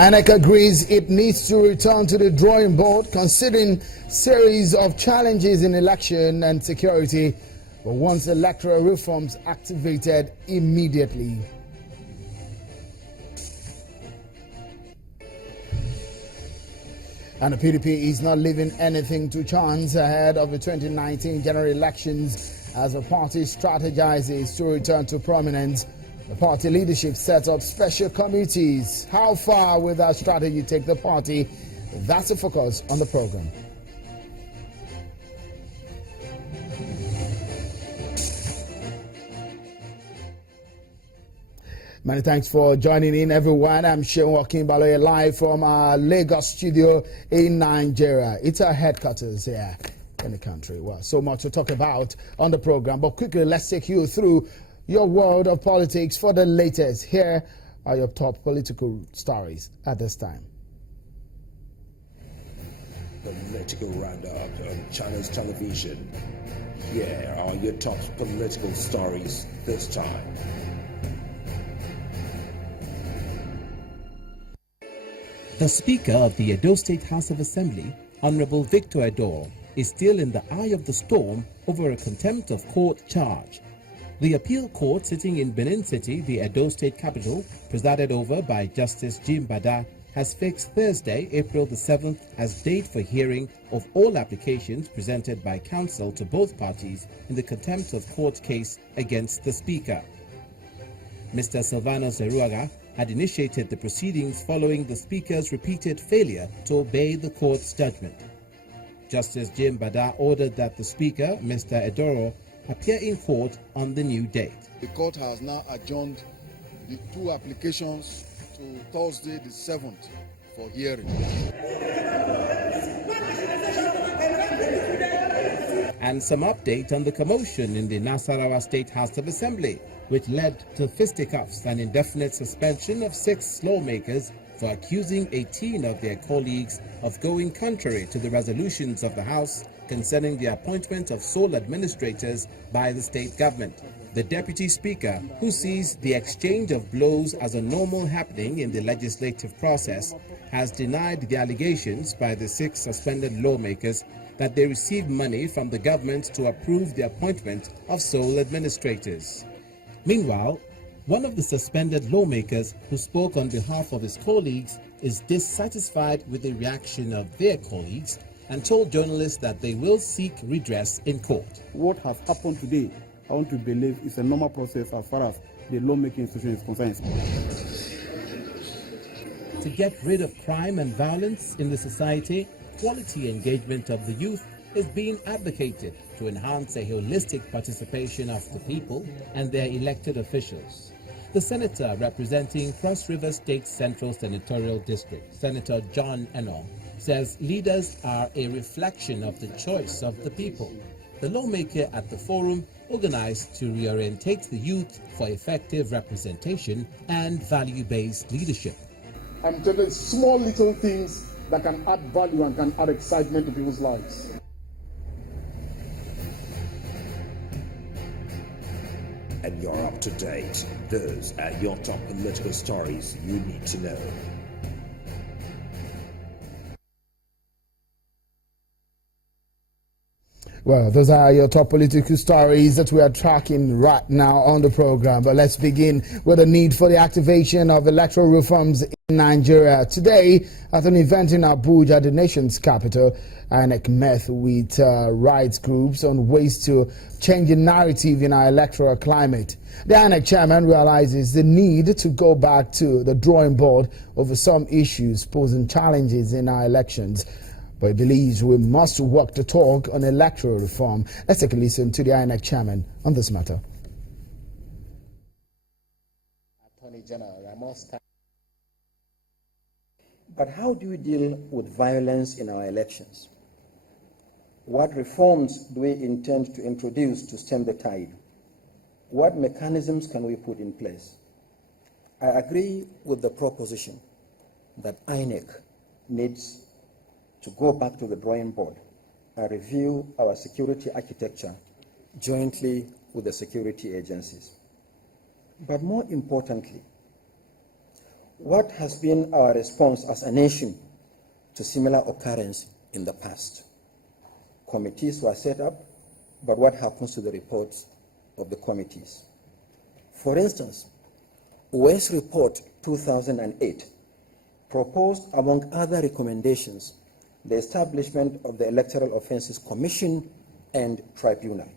INEC agrees it needs to return to the drawing board considering series of challenges in election and security, but wants electoral reforms activated immediately. And the PDP is not leaving anything to chance ahead of the 2019 general elections as the party strategizes to return to prominence. The party leadership sets up special committees. How far will that strategy take the party? That's the focus on the program. Many thanks for joining in, everyone. I'm Seun Okinbaloye, live from our Lagos studio in Nigeria. It's our headquarters here in the country. Well, so much to talk about on the program, but quickly, let's take you through your world of politics for the latest. Here are your top political stories at this time. Political roundup on Channels Television. Here are your top political stories this time. The Speaker of the Edo State House of Assembly, Honorable Victor Edor, is still in the eye of the storm over a contempt of court charge. The appeal court sitting in Benin City, the Edo State capital, presided over by Justice Jim Bada, has fixed Thursday, April the 7th, as date for hearing of all applications presented by counsel to both parties in the contempt of court case against the Speaker. Mr. Silvanus Eruaga had initiated the proceedings following the Speaker's repeated failure to obey the court's judgment. Justice Jim Bada ordered that the Speaker, Mr. Edoro, appear in court on the new date. The court has now adjourned the two applications to Thursday the 7th for hearing. And some update on the commotion in the Nasarawa State House of Assembly, which led to fisticuffs and indefinite suspension of 6 lawmakers for accusing 18 of their colleagues of going contrary to the resolutions of the House concerning the appointment of sole administrators by the state government. The Deputy Speaker, who sees the exchange of blows as a normal happening in the legislative process, has denied the allegations by the 6 suspended lawmakers that they received money from the government to approve the appointment of sole administrators. Meanwhile, one of the suspended lawmakers who spoke on behalf of his colleagues is dissatisfied with the reaction of their colleagues and told journalists that they will seek redress in court. What has happened today, I want to believe, is a normal process as far as the lawmaking institution is concerned. To get rid of crime and violence in the society, quality engagement of the youth is being advocated to enhance a holistic participation of the people and their elected officials. The senator representing Cross River State Central Senatorial District, Senator John Eno, says leaders are a reflection of the choice of the people. The lawmaker at the forum organized to reorientate the youth for effective representation and value-based leadership. I'm telling you, small little things that can add value and can add excitement to people's lives. And you're up to date. Those are your top political stories you need to know. Well, those are your top political stories that we are tracking right now on the program. But let's begin with the need for the activation of electoral reforms in Nigeria. Today, at an event in Abuja, the nation's capital, INEC met with rights groups on ways to change the narrative in our electoral climate. The INEC chairman realizes the need to go back to the drawing board over some issues posing challenges in our elections. But he believes we must walk the talk on electoral reform. Let's take a listen to the INEC chairman on this matter. Attorney General, I must start. But how do we deal with violence in our elections? What reforms do we intend to introduce to stem the tide? What mechanisms can we put in place? I agree with the proposition that INEC needs to go back to the drawing board and review our security architecture jointly with the security agencies. But more importantly, What has been our response as a nation to similar occurrence in the past? Committees were set up, but what happens to the reports of the committees? For instance, West Report 2008 proposed, among other recommendations, the establishment of the Electoral Offences Commission and Tribunal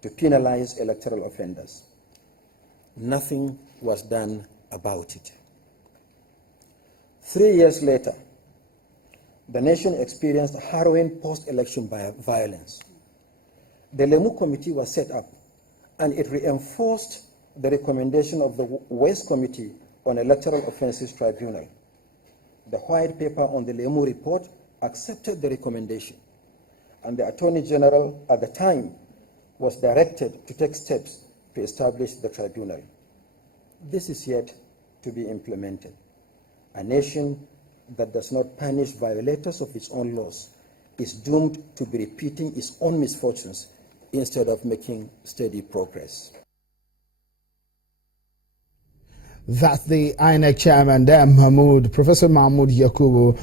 to penalize electoral offenders. Nothing was done about it. 3 years later, the nation experienced harrowing post-election violence. The Lemu Committee was set up, and it reinforced the recommendation of the West Committee on Electoral Offences Tribunal. The white paper on the Lemu report accepted the recommendation, and the Attorney General at the time was directed to take steps to establish the tribunal. This is yet to be implemented. A nation that does not punish violators of its own laws is doomed to be repeating its own misfortunes instead of making steady progress. That's the INEC chairman there, Professor Mahmoud Yakubu,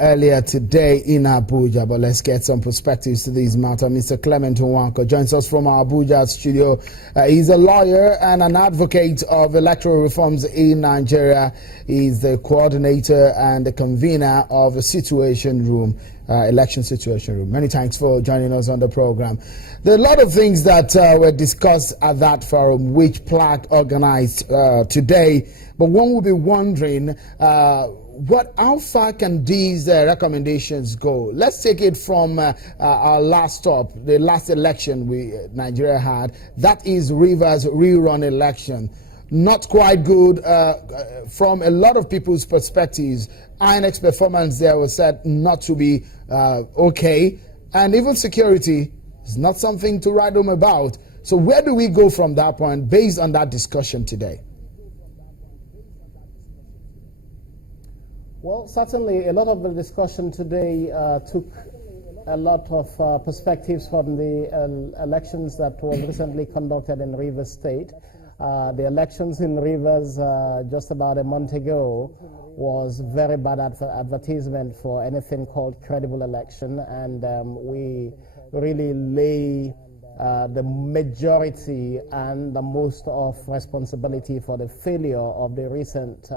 earlier today in Abuja. But let's get some perspectives to this matter. Mr. Clement Nwanko joins us from our Abuja studio. He's a lawyer and an advocate of electoral reforms in Nigeria. He's the coordinator and the convener of a situation room. Election situation room. Many thanks for joining us on the program. There are a lot of things that were discussed at that forum, which plaque organized today. But one will be wondering, how far can these recommendations go? Let's take it from our last stop, the last election Nigeria had. That is Rivers rerun election. Not quite good from a lot of people's perspectives. INEC's performance there was said not to be okay, and even security is not something to write home about. So where do we go from that point based on that discussion today? Well, certainly a lot of the discussion today took a lot of perspectives from the elections that were recently conducted in Rivers State. The elections in Rivers just about a month ago was very bad advertisement for anything called credible election, and we really lay the majority and the most of responsibility for the failure of the recent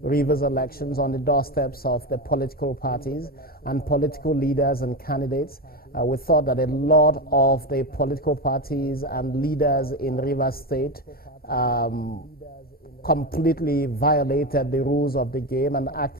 Rivers elections on the doorsteps of the political parties and political leaders and candidates. We thought that a lot of the political parties and leaders in Rivers State completely violated the rules of the game and acted